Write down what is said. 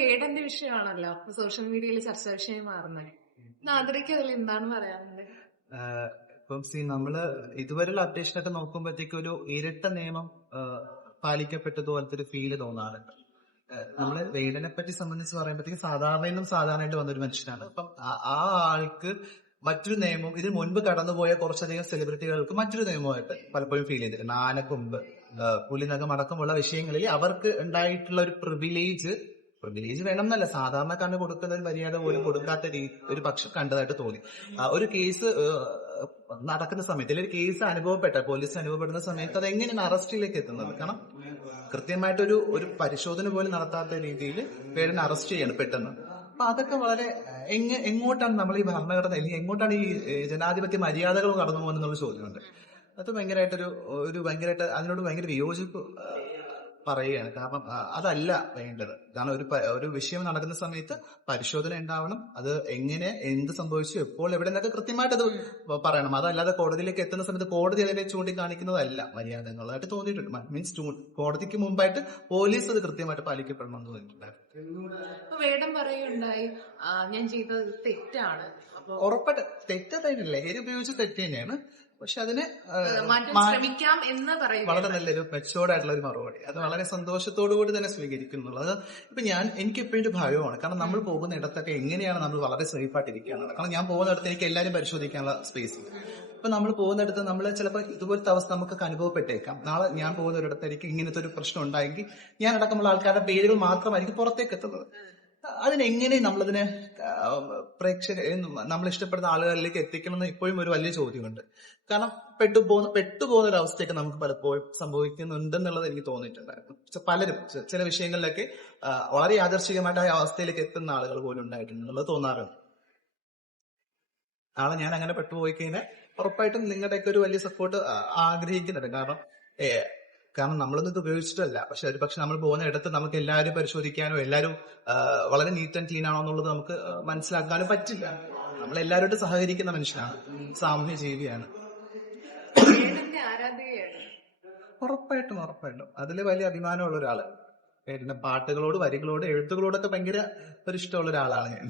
വേടന്റെ വിഷയമാണല്ലോ സോഷ്യൽ മീഡിയയിൽ ചർച്ചാ വിഷയം മാറുന്നത്. നാദരയ്ക്ക് അതിൽ എന്താണ് പറയാനുള്ളത്? ഇപ്പം നമ്മള് ഇതുവരെയുള്ള അപ്ഡേഷനൊക്കെ നോക്കുമ്പോഴത്തേക്ക് ഒരു ഇരട്ട നിയമം പാലിക്കപ്പെട്ടതുപോലത്തെ ഒരു ഫീല് തോന്നാറുണ്ട്. നമ്മള് വേടനെ പറ്റി സംബന്ധിച്ച് പറയുമ്പോഴത്തേക്ക് സാധാരണയായിട്ട് വന്നൊരു മനുഷ്യനാണ്. അപ്പം ആ ആൾക്ക് മറ്റൊരു നിയമം ഇതിന് മുൻപ് കടന്നുപോയ കുറച്ചധികം സെലിബ്രിറ്റികൾക്ക് മറ്റൊരു നിയമമായിട്ട് പലപ്പോഴും ഫീൽ ചെയ്തിട്ടുണ്ട്. ആനക്കൊമ്പ്, പുലിനഖം അടക്കമുള്ള വിഷയങ്ങളിൽ അവർക്ക് ഉണ്ടായിട്ടുള്ള ഒരു പ്രിവിലേജ് വേണം എന്നല്ല, സാധാരണക്കാരന് കൊടുക്കുന്ന ഒരു മര്യാദ പോലും കൊടുക്കാത്ത ഒരു പക്ഷം കണ്ടതായിട്ട് തോന്നി. ഒരു കേസ് നടക്കുന്ന സമയത്ത് അല്ലെങ്കിൽ ഒരു കേസ് പോലീസ് അനുഭവപ്പെടുന്ന സമയത്ത് അത് എങ്ങനെയാണ് അറസ്റ്റിലേക്ക് എത്തുന്നത്? കാരണം കൃത്യമായിട്ട് ഒരു പരിശോധന പോലും നടത്താത്ത രീതിയിൽ പേരനെ അറസ്റ്റ് ചെയ്യാണ് പെട്ടെന്ന്. അപ്പൊ അതൊക്കെ വളരെ എങ്ങോട്ടാണ് നമ്മൾ ഈ ഭരണഘടന അല്ലെങ്കിൽ എങ്ങോട്ടാണ് ഈ ജനാധിപത്യ മര്യാദകൾ കടന്നു പോകുന്നുള്ള ചോദ്യമുണ്ട്. അത് ഭയങ്കരമായിട്ട് അതിനോട് ഭയങ്കര വിയോജിപ്പ് പറയുകയാണ്. കാരണം അതല്ല വേണ്ടത്. കാരണം ഒരു വിഷയം നടക്കുന്ന സമയത്ത് പരിശോധന ഉണ്ടാവണം. അത് എന്ത് സംഭവിച്ചു, എപ്പോൾ, എവിടെ നിന്നൊക്കെ കൃത്യമായിട്ട് അത് പറയണം. അതല്ലാതെ കോടതിയിലേക്ക് എത്തുന്ന സമയത്ത് കോടതി അതിനെ ചൂണ്ടിക്കാണിക്കുന്നതല്ല മര്യാദ എന്നുള്ളതായിട്ട് തോന്നിയിട്ടുണ്ട്. മീൻസ് കോടതിക്ക് മുമ്പായിട്ട് പോലീസ് അത് കൃത്യമായിട്ട് പാലിക്കപ്പെടണം എന്ന് തോന്നിയിട്ടുണ്ടായിരുന്നു. വേടം പറയുണ്ടായി ഞാൻ ചെയ്തത് തെറ്റാണ്. ഉറപ്പായിട്ട് തെറ്റല്ല, ലഹരി ഉപയോഗിച്ച് തെറ്റ് തന്നെയാണ്. പക്ഷെ അതിന് ശ്രമിക്കാം എന്ന് പറയും. വളരെ നല്ലൊരു മെച്ചോർഡ് ആയിട്ടുള്ള ഒരു മറുപടി. അത് വളരെ സന്തോഷത്തോടു കൂടി തന്നെ സ്വീകരിക്കുന്നുള്ളത്. ഇപ്പൊ എനിക്ക് എപ്പോഴും ഒരു ഭയമാണ്. കാരണം നമ്മൾ പോകുന്ന ഇടത്തൊക്കെ എങ്ങനെയാണ് നമ്മൾ വളരെ സേഫ് ആയിട്ടിരിക്കുകയാണ്. കാരണം ഞാൻ പോകുന്നിടത്ത് എനിക്ക് എല്ലാവരും പരിശോധിക്കാനുള്ള സ്പേസ് ഉണ്ട്. ഇപ്പൊ നമ്മൾ പോകുന്നിടത്ത് നമ്മൾ ചിലപ്പോൾ ഇതുപോലത്തെ അവസ്ഥ നമുക്കൊക്കെ അനുഭവപ്പെട്ടേക്കാം. നാളെ ഞാൻ പോകുന്ന ഒരിടത്തായിരിക്കും ഇങ്ങനത്തെ ഒരു പ്രശ്നം ഉണ്ടായെങ്കിൽ ഞാൻ അടക്കമുള്ള ആൾക്കാരുടെ പേരുകൾ മാത്രമായിരിക്കും പുറത്തേക്ക് എത്തുന്നത്. അതിനെങ്ങനെ നമ്മളതിനെ നമ്മൾ ഇഷ്ടപ്പെടുന്ന ആളുകളിലേക്ക് എത്തിക്കണമെന്ന് ഇപ്പോഴും ഒരു വലിയ ചോദ്യമുണ്ട്. കാരണം പെട്ടുപോകുന്ന ഒരു അവസ്ഥയൊക്കെ നമുക്ക് പലപ്പോഴും സംഭവിക്കുന്നുണ്ടെന്നുള്ളത് എനിക്ക് തോന്നിയിട്ടുണ്ടായിരുന്നു. പലരും ചില വിഷയങ്ങളിലൊക്കെ വളരെ യാദർശികമായിട്ട് ആ അവസ്ഥയിലേക്ക് എത്തുന്ന ആളുകൾ പോലും ഉണ്ടായിട്ടുണ്ടെന്നുള്ളത് തോന്നാറുണ്ട്. നാളെ ഞാൻ അങ്ങനെ പെട്ടുപോയി കഴിഞ്ഞാൽ ഉറപ്പായിട്ടും നിങ്ങളുടെയൊക്കെ ഒരു വലിയ സപ്പോർട്ട് ആഗ്രഹിക്കുന്നുണ്ട്. കാരണം നമ്മളൊന്നും ഇത് ഉപയോഗിച്ചിട്ടല്ല. പക്ഷെ നമ്മൾ പോകുന്ന ഇടത്ത് നമുക്ക് എല്ലാവരും പരിശോധിക്കാനോ എല്ലാവരും വളരെ നീറ്റ് ആൻഡ് ക്ലീൻ ആണോ എന്നുള്ളത് നമുക്ക് മനസ്സിലാക്കാനും പറ്റില്ല. നമ്മൾ എല്ലാവരോടും സഹകരിക്കുന്ന മനുഷ്യനാണ്, സാമൂഹ്യ ജീവിയാണ്. ഉറപ്പായിട്ടും അതില് വലിയ അഭിമാനമുള്ള ഒരാള്. പാട്ടുകളോട്, വരികളോട്, എഴുത്തുകളോടൊക്കെ ഭയങ്കര ഒരു ഇഷ്ടമുള്ള ഒരാളാണ് ഞാൻ.